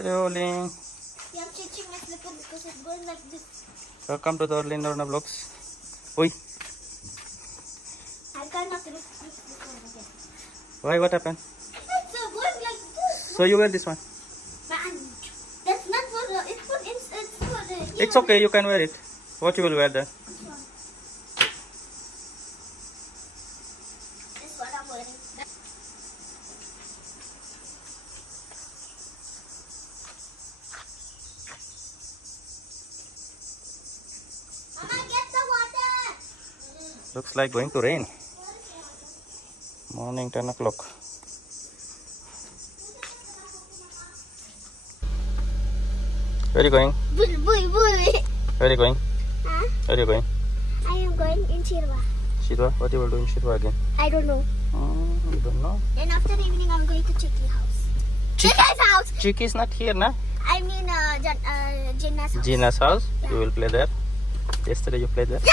Hello, Ling. Yeah, I'm changing my slipper because it's going like this. Welcome to the Orlin Lorna Vlogs. Oi. I cannot lift this slipper again. Why? What happened? It's going like this. So you wear this one. Man, that's not for the. It's for the. It's okay. You can wear it. What you will wear then? This one I'm wearing. Mama, get the water. Looks like going to rain. Morning 10 o'clock. Where are you going? Boy. Where are you going? Huh? Where are you going? I am going in Shirwa. Shirwa? What you will do in Shirwa again? I don't know. You don't know? Then after evening, I'm going to Chiki's house. Chiki's house! Chiki is not here, na? I mean, Jinna's house. Gina's house? Yeah. You will play there? Yesterday you played there? Yeah.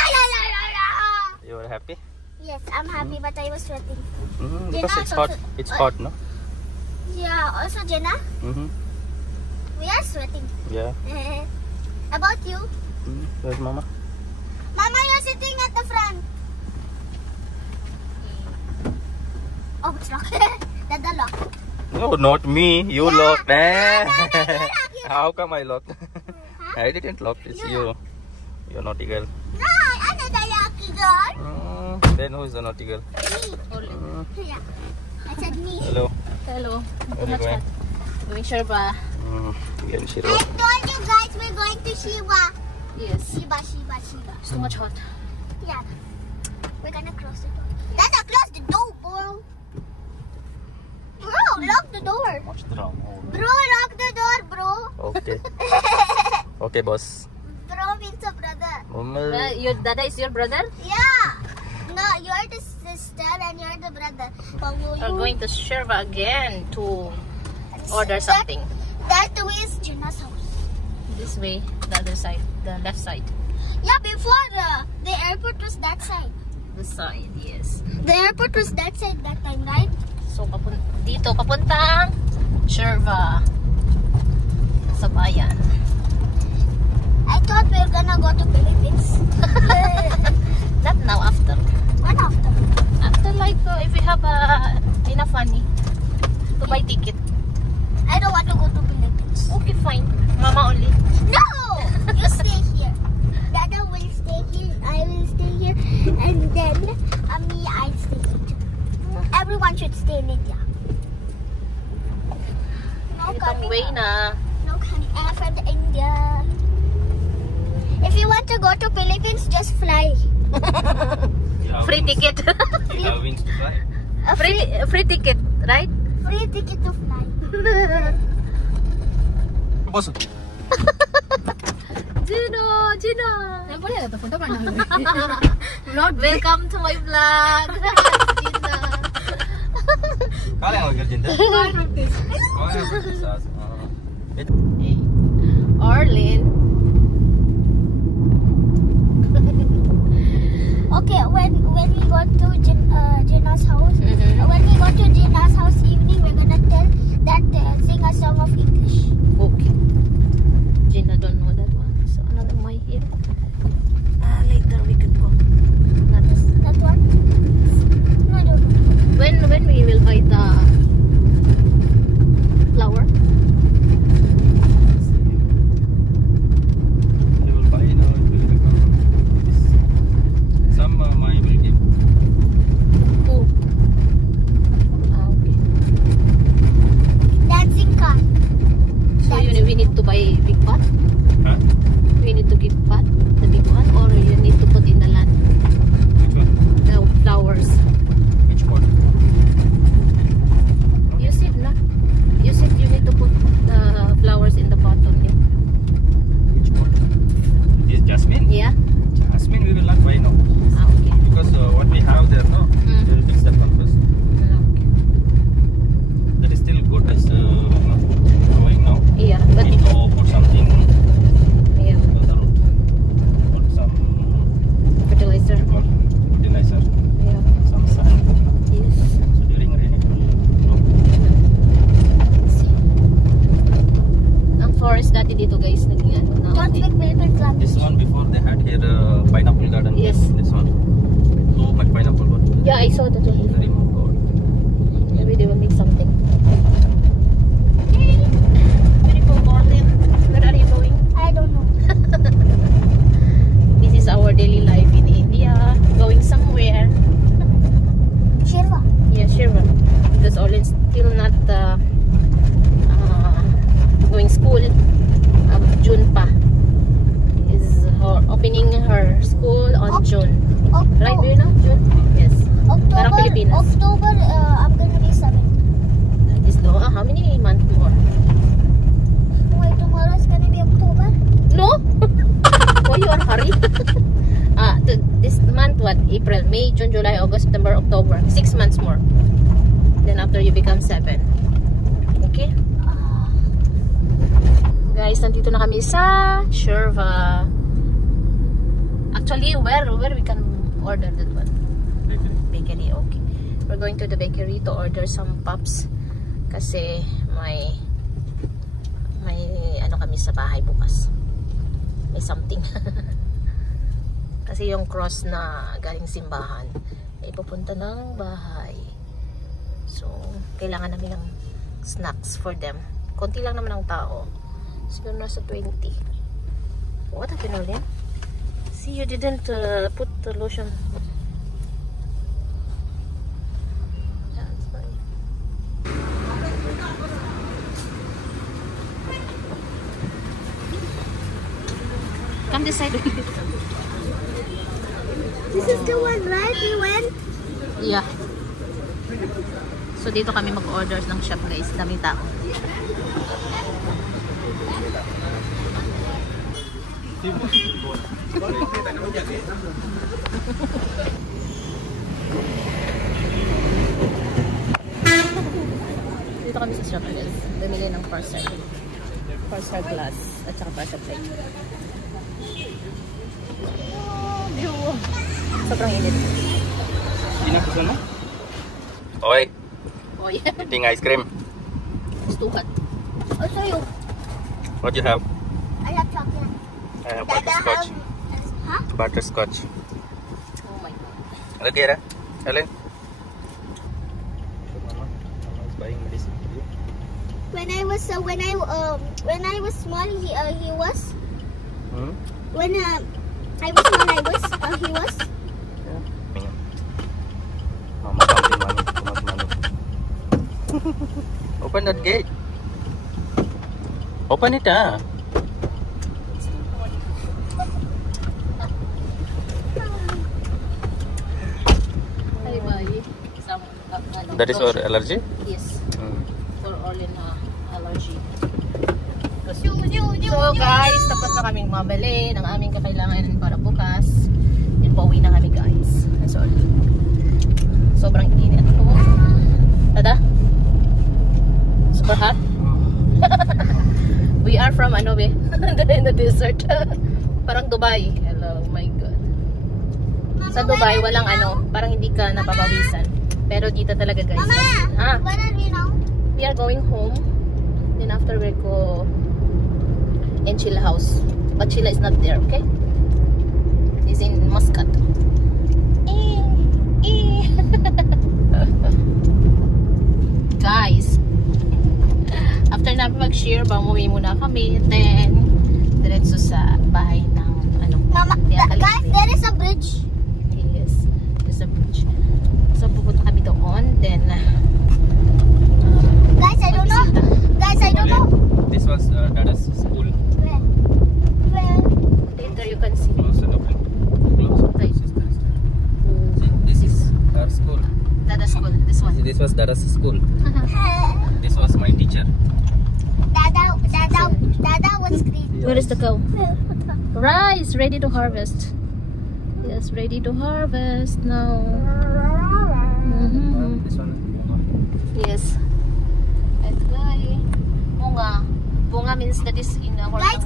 You were happy? Yes, I'm happy, but I was sweating. Because Gina it's is hot. also- It's hot, no? Yeah, also Jenna, we are sweating. Yeah. About you? Where's Mama? Mama, you're sitting at the front. Oh, it's locked. That's the lock. No, not me. You Yeah. locked. No, you locked. How come I locked? Huh? I didn't lock. It's You you. You're naughty girl. No, I'm not a lucky girl. Then who is the naughty girl? Me. Yeah, I said me. Hello. Hello. Where are you going? Going Shirwa. Again, I Shirwa. told you guys we're going to Shiva. Yes. Shiva. It's too much hot. Yeah. We're gonna close the door. Let's close the door, bro. Bro, lock the door. What's the wrong? Bro, lock the door, bro. Okay. Okay, boss. Bro means a brother. Your dada is your brother? Yeah. No, you're the sister and you're the brother. We're going to Shirwa again to order something. That way is Jinna's house. This way, the other side, the left side. Yeah, before the airport was that side. This side, yes. The airport was that side that time, right? So, dito, papuntang Shirwa. Sa bayan. I thought we were gonna go to Philippines. Not now, after. What after? After like, if we have enough money to buy ticket. I don't want to go to Philippines. Okay, fine. Mama only. No! You stay here. Dada will stay here. I will stay here. And then, me, I stay here. Everyone should stay in India. No coming. Way na. No coming from India. If you want to go to Philippines, just fly. Free ticket. wings to fly. Free ticket, right? Free ticket to fly. Boss. Gino. Welcome to my vlog. Gino. Kala yang lagi kerja. Orlin. Okay, when we go to Jinna's house, when we go to Jinna's house evening, we're gonna tell that sing a song of English. Okay. Gina don't know that one. So another my here. Later we could go. Not this. That one? No, I don't know. When we will buy the flower? They will buy now. It will become some money will give. Oh. Okay. Dancing car. So we need to buy big pot. Huh? We need to give pot, the big one. This one before they had here pineapple garden. Yes. This one. So much pineapple. Yeah, I saw that one before. Remote God. Maybe they will make something. Beautiful Martin. Where are you going? I don't know. This is our daily life in India. Going somewhere. Shirva. Yeah, Shirva. Because Olin's still not going school. June pa. Is her opening her school on June. Right, do you know? June? Yes. Parang Pilipinas. October, I'm gonna be 7. That is low. How many months more? Wait, tomorrow is gonna be October? No? Why you are hurry? This month, what? April, May, June, July, August, September, October. 6 months more. Then after you become 7. Okay? Guys, nandito na kami sa Shirva. Actually, where we can order that one? Bakery, okay. We're going to the bakery to order some pups. Kasi may ano kami sa bahay bukas. May something. Kasi yung cross na galing simbahan ay pupunta ng bahay. So, kailangan namin ng snacks for them. Konti lang naman ang tao. Siguro nasa 20. What have you done? See, you didn't put the lotion. Yeah, it's fine. Come this side. This is the one, right? We went? Yeah. So dito kami mag-order ng shop, guys. Daming tao. Dito kami sa shop, guys. Bumili ng parcel glass at saka parcel plate. Sobrang init. Tina ke sana? Oi, Oh yeah. eating ice cream. It's too hot. Also you. What you have? I have chocolate. I have Dada butterscotch. Huh? Butterscotch. Oh my god. Look here, Helen. Mama is buying medicine for you. When I was small, he was. Hmm? When I was small, he was. Minum. Mama counting money. Too much money. Open that gate. Open it, ah. That is for allergy? Yes. Hmm. For all in allergy. So guys, tapos na kaming mabili ng aming kakailangan para bukas. Yun, pauwi na kami guys. That's all. Sobrang init. Tada? Super hot? We are from ano be? In the desert. Parang Dubai. Hello, my God. Sa Dubai, walang ano, parang hindi ka napapawisan. Pero dito talaga guys. Mama, where are we now? We are going home. Then after we go in Sheila house. But Sheila is not there, okay? He's in Muscat. Guys, after namin mag-share, umuwi muna kami. Then, diretso sa bahay ng ano. Mama, guys, there is a bridge. Yes, there's a bridge. So, pupunta kami doon. Then, Guys, I don't know. Guys, I don't know. This was Dada's school. Where? Where? later you can see. Close it, open. Close. Right. See, this is our school. Dada's school, this one. This was Dada's school. This was my teacher. Dada was green. Where is the cow? Rice, ready to harvest. Yes, ready to harvest now. This one. Yes. Let's go. Bunga. Bunga means that is in our Guys!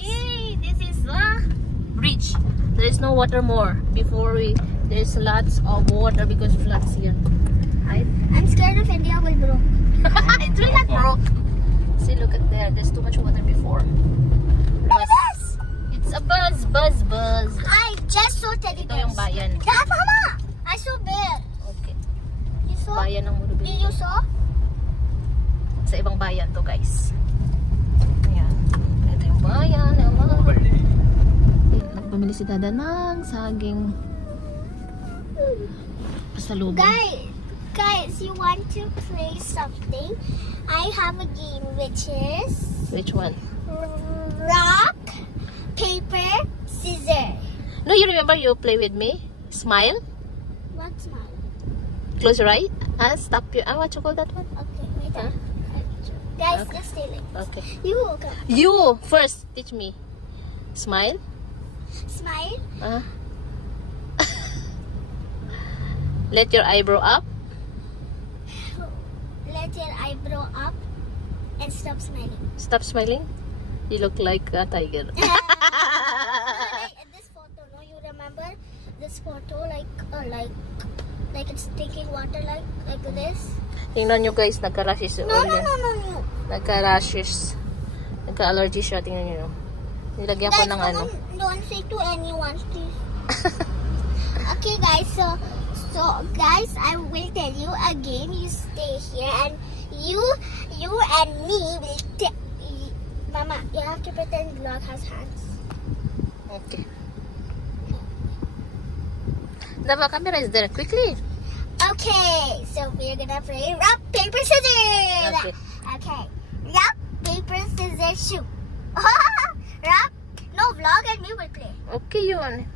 Hey, this is the bridge. There is no water more. Before there's lots of water because floods here. I'm scared of India will broke. It's really not broke. See, look at there. There's too much water before. But it's Buzz, buzz. I just saw teddy Ito yung bears. bayan. Dad, Mama! I saw bear. Okay. You saw? Bayan ng Murubili. Did you saw? Sa ibang bayan to, guys. Ayan. Ito yung bayan. Nagpamili si Dada ng saging pasalubong. Guys, you want to play something? I have a game which is Which one? rock, paper, scissors. No, you remember you play with me? Smile. What's mine? Close your eye. Stop your. What you call that one? Okay, wait. Huh? Guys, Okay. just stay like this. Okay. You go. You first. Teach me. Smile. Smile. Let your eyebrow up. Let your eyebrow up and stop smiling. Stop smiling. You look like a tiger. Like this photo, no? You remember this photo, like it's taking water, like this. Tingnan nyo guys, nagka-rashes yung No. Nagka-rashes. Nagka-allergy siya. Tingnan nyo. Nilagyan ko ng ano. Don't say to anyone, please. Okay, guys. So guys, I will tell you again. You stay here, and you and me will. Mama, you have to pretend vlog has hands. Okay. The camera is there. Quickly. Okay, so we're gonna play rock, paper, scissors. Okay. Okay. Rock, paper, scissors, shoot. Rock. No, vlog and me will play. Okay, yun.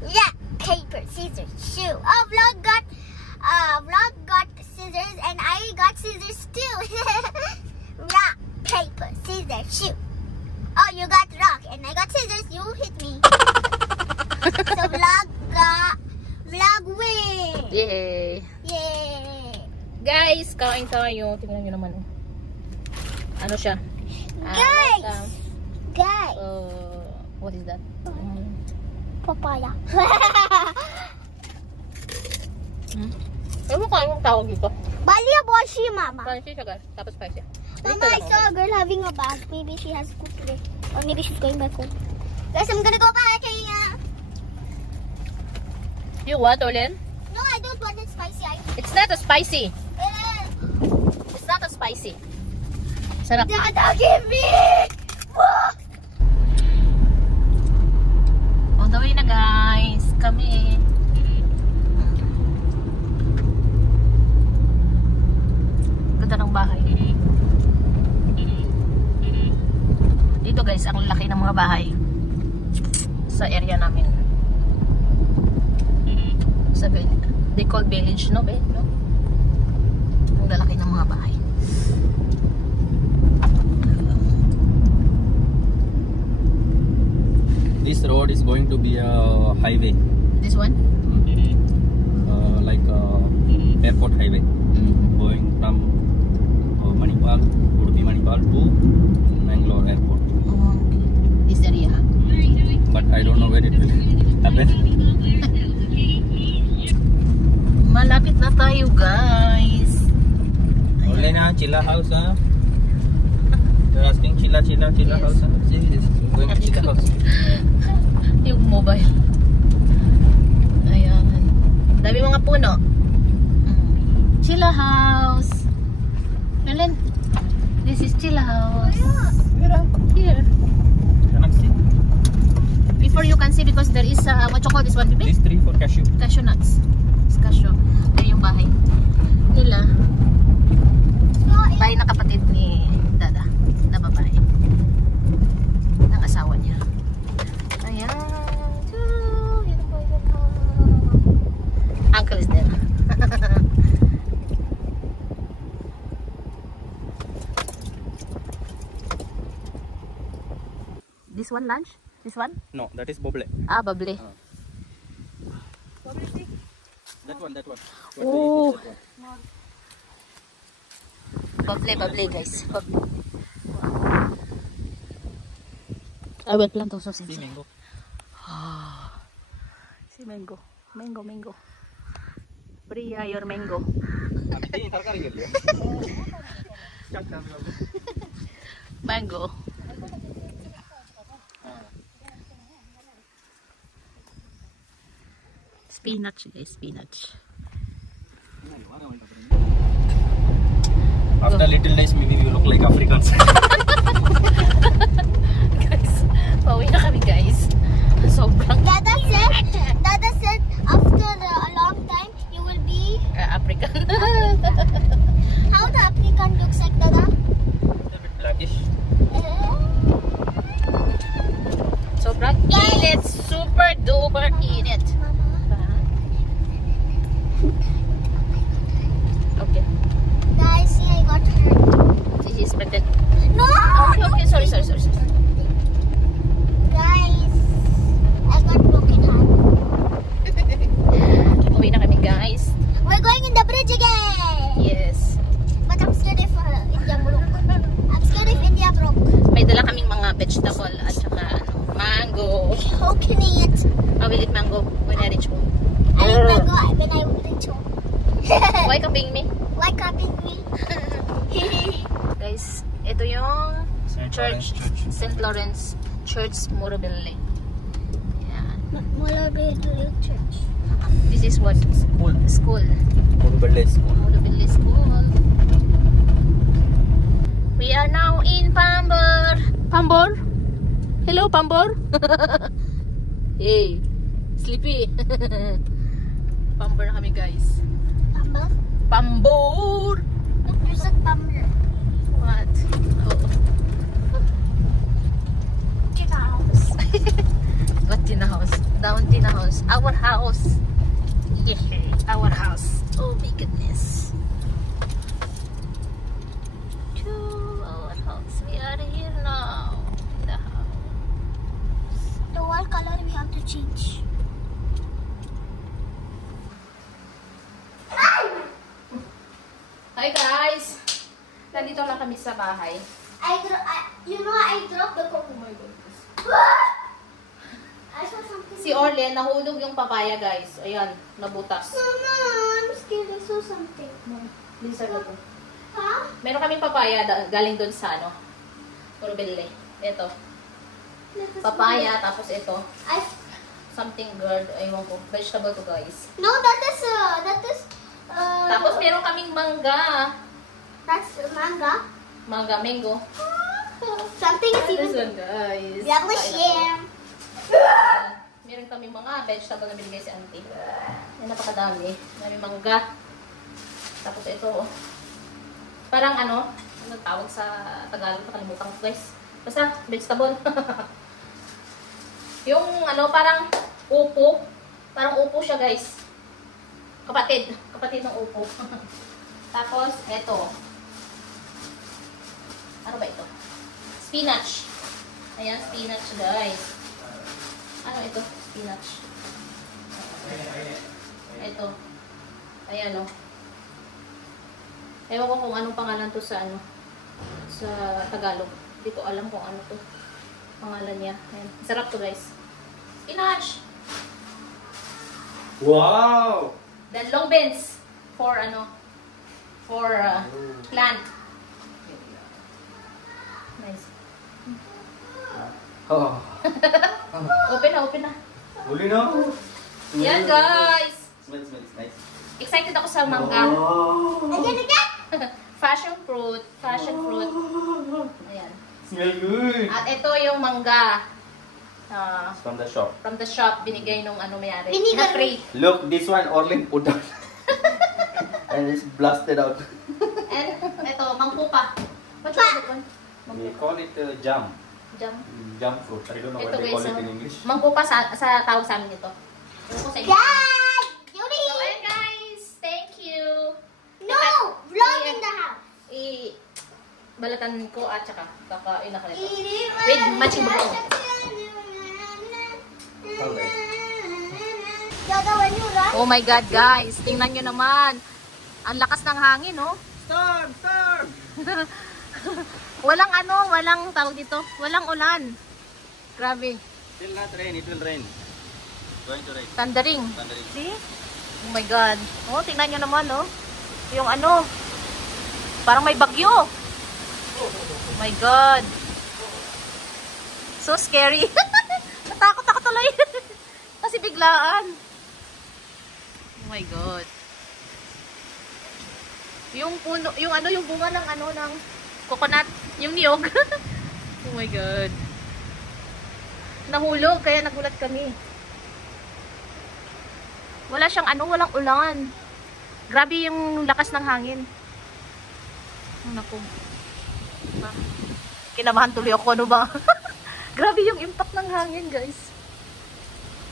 Rock, paper, scissors, shoot. Oh, vlog got scissors and I got scissors too. Rock, paper, scissors, shoot. Oh, you got rock and I got scissors. You hit me. So vlog win. Yay. Yay. Guys, kain tayo. Tingnan nyo naman. Ano siya? Guys. What is that? Papaya. Ano kaya yung tawag dito? Balia boshi, Mama. Spicy siya guys. Tapos spicy. Mama, I saw a girl having a bag. Maybe she has food today. Or maybe she's going back home. Guys, I'm gonna go back. You want, Olen? No, I don't want it spicy. It's not a spicy. It's not a spicy. Sarap. Dada, give me! On the way na guys. Kami. Ganda ng bahay. Dito guys, ang laki ng mga bahay. Sa area namin. Sa they call village, no? No? Ang lalaki ng mga bahay. This road is going to be a highway, This one? like airport highway, going from Manipal, Udupi Manipal to Mangalore airport. Oh, okay. This area. But I don't know where it will happen. Malapit na tayo guys. Only na Chilla house, huh? You're asking Chilla Yes. house, huh? See, this is going to Chilla house. Yung mobile. Ayan. Dami mga puno. Chilla house. Nalin. This is Chilla house. Here. Can I see? Before you can see because there is what you call this one, baby? This tree for cashew. Cashew nuts. It's cashew. There yung bahay nila. Bahay ng kapatid ni Dada. Na babae. Ng asawa niya. Ayan. Uncle is there. This one lunch? This one? No, that is Boble. Ah, babli. That one. Oh. That one. Babli guys. Babli. I will plant also See since. mango. Si mango. Mango. Priya, your mango. Mango. Spinach guys, spinach. After little days, maybe we look like Africans. Guys, pauwi na kami guys. Sobrang Dada said after a long time you will be African. how the African looks like, Dada? A little bit blackish. Sobrang init, super duper init. Okay. Guys, see, I got hurt. This is pregnant. No! Okay, sorry. Guys, I got broken heart. Uwi na kami guys. We're going in the bridge again. Yes. But I'm scared if India broke. I'm scared if India broke. May dala kaming mga vegetable at saka mango. How can I eat? I will eat mango when I reach home. I eat mango when I reach home. Why copying me? Why copying me? Guys, ito yung church, Church. St. Lawrence Church, Morobile. Yan. Morobile Church. This is what? School. School. Morobile School. Morobile School. We are now in Pambor. Pambor? Hello, Pambor? Hey, sleepy. Pambor na kami guys. Pambor? Pambor! You said Pambor. What? Oh. Tina house. What Tina house? Down Tina house. Our house. Yeah, our house. Oh my goodness. To our house. We are here now. In the house. The wall color we have to change. Hi guys! Nandito lang kami sa bahay. I dropped the coconut. Oh my goodness. I saw something. Si Orlen, nahulog yung papaya guys. Ayan, nabutas. Mama, I'm scared. I saw something. Lisa na to. Huh? Meron kaming papaya galing doon sa ano. Morobile. Ito. Papaya, tapos ito. Something girl, aywan ko. Vegetable to guys. No, that is Tapos meron kaming mangga. that's manga. Mangga, mango. Something is This even. one guys. We have to share. Meron kaming mga vegetable na binigay si auntie. Yan, napakadami. May mangga. Tapos ito, oh. Parang ano tawag sa Tagalog, nakalimutan ko guys. Basta, vegetable. Yung ano, parang upo. Parang upo siya guys. Kapatid ng upo. Tapos, ito. Ano ba ito? Spinach. Ayan, spinach guys. Ano ito? Spinach. Ito. Ayan o. Ewan ko kung anong pangalan to sa ano. Sa Tagalog. Hindi ko alam kung ano to. Pangalan niya. Ayan. Sarap to guys. Spinach! Wow! Then long beans. For ano. For plant. Nice. Oh. Open na. Huli na. Yan guys. Smells nice. Excited ako sa mangga. Oh. Again. Passion fruit. Ayan. Smell good. At ito yung mangga. It's from the shop. From the shop, binigay nung ano mayari. Vinegar. Na free. Look, this one Orlin put down. And it's blasted out. And ito, mangkupa. What you call it? We call it jam. Jam. Jam fruit. I don't know Ito what they call guys, it in English. mangkupa sa tawag sa amin ito. Ewan ko sa inyo. Guys, Yuri. So, ayan guys. Thank you. No, vlog in the house. Balatan ko at saka kakain na ka nito. Wait, With matching buko. Dada, when you run. Oh my God guys. Tingnan nyo naman. Ang lakas ng hangin, oh. Storm! Walang tawag dito. Walang ulan. Grabe. It will not rain, it will rain. Going to rain. Thundering. Thundering. See? Oh my God. Oh, tingnan nyo naman, oh. Yung ano. Parang may bagyo. Oh my God. So scary. Natakot ako tuloy. Kasi biglaan. my God. Yung puno, yung ano, yung bunga ng ano, ng coconut, yung niyog. Oh my God. Nahulog, kaya nagulat kami. Wala siyang ano, walang ulan. Grabe yung lakas ng hangin. Oh, naku. Kinabahan tuloy ako, ano ba? Grabe yung impact ng hangin, guys.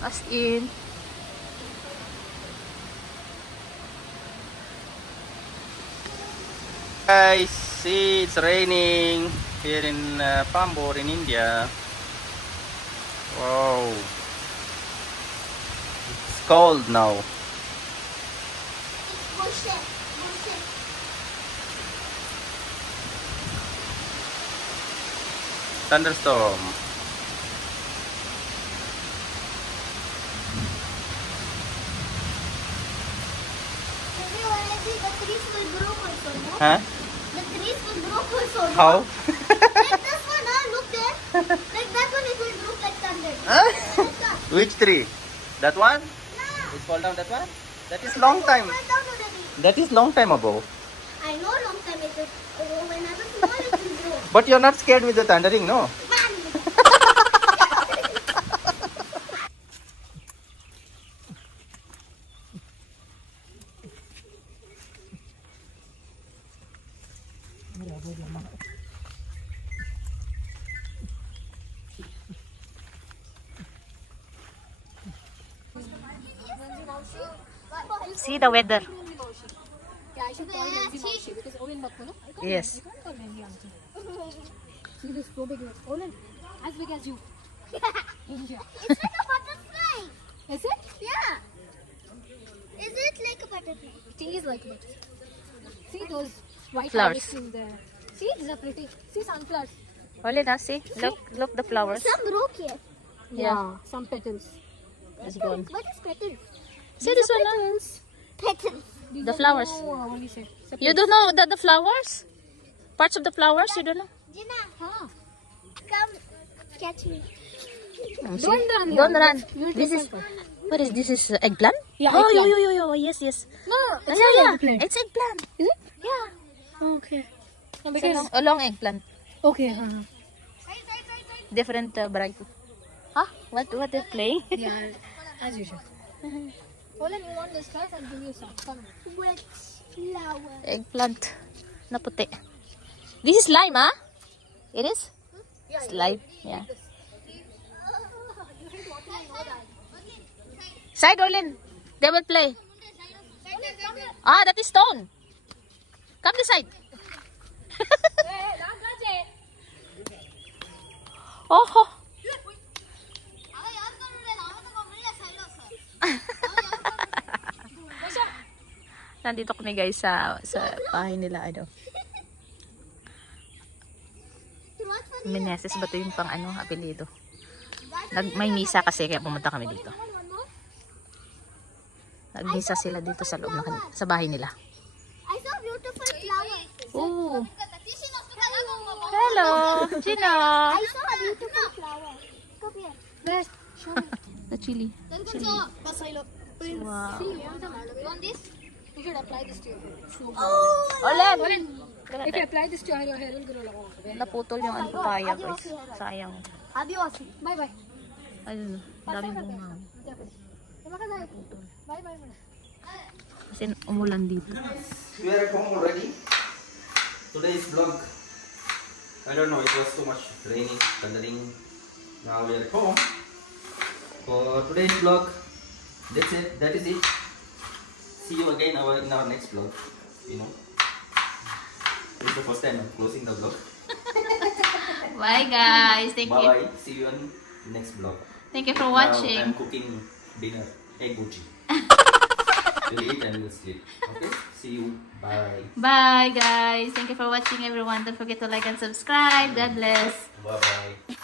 As in. Guys, see, it's raining here in Pambor in India. Wow, it's cold now. Bullshit. Bullshit. Thunderstorm. Maybe already the trees will grow also, no? Huh? The trees will grow also, no? How? Like this one, look there. Like that one, it will grow like thunder. Like that. Which tree? That one? Yeah. It's fall down that one? That is long time. Fall down already. That is long time ago. I know long time it will grow. When I was small, it will grow. But you're not scared with the thundering, no? Man. See the weather. Yeah, I should call Nancy Maushi because Olin Bakku, no? I Yes. can't call Nancy Auntie. See this so big. Olin, as big as you. Yeah. It's like a butterfly. Is it? Yeah. Is it like a butterfly? It is like it. See those white Flowers. flowers in there. See, these are pretty. See sunflowers. Wala na, see? Look the flowers. Some broke here. Yeah. Some petals. It's gone. What is petals? See this one? Petals. Petals. These The are flowers. no, what do you say? You don't know the flowers? Parts of the flowers, you don't know? Gina, Huh. come catch me. Don't run. Don't here. run. You will This take is, one. what is this? Is eggplant? Yeah, Oh, eggplant. yo, yes, yes. No, it's Yeah, not yeah. eggplant. It's eggplant. Is it? Yeah. Okay. No, It's because a long eggplant. okay. Different variety. Huh? What they playing? Yeah, as usual. Olin, you want this first? I'll give you some. Come. Which flower? Eggplant. Na puti. This is lime, huh? It is? Yeah, It's lime. Yeah. Side, Olin. They will play. Ah, that is stone. Come this side. Oh. Nandito kami guys sa bahay nila, ano. Meneses ba ito yung pang ano, apelido? May misa kasi kaya pumunta kami dito. Nagmisa sila dito sa loob sa bahay nila. I saw beautiful flower. Oh. Hello, Gina. I saw a beautiful flower. Come here. There. Show me. The chili. Wow. See, you want this? You should apply this to your hair. So, Olen! if you apply this to your hair will grow like Naputol yung ano papaya guys. Sayang. Adios. Bye bye. Ayun, daming bunga. Bye bye. Kasi umulan dito. We are at home already. Today's vlog. I don't know, it was too much raining, thundering. Now we are at home. For today's vlog, that's it. That is it. See you again in our next vlog. You know, this is the first time I'm closing the vlog. Bye guys. Thank Bye you. bye. See you on next vlog. Thank you for Now watching. I'm cooking dinner. Egg bhuji. We'll eat and we'll sleep. Okay. See you. Bye. Bye guys. Thank you for watching everyone. Don't forget to like and subscribe. God bless. Bye bye.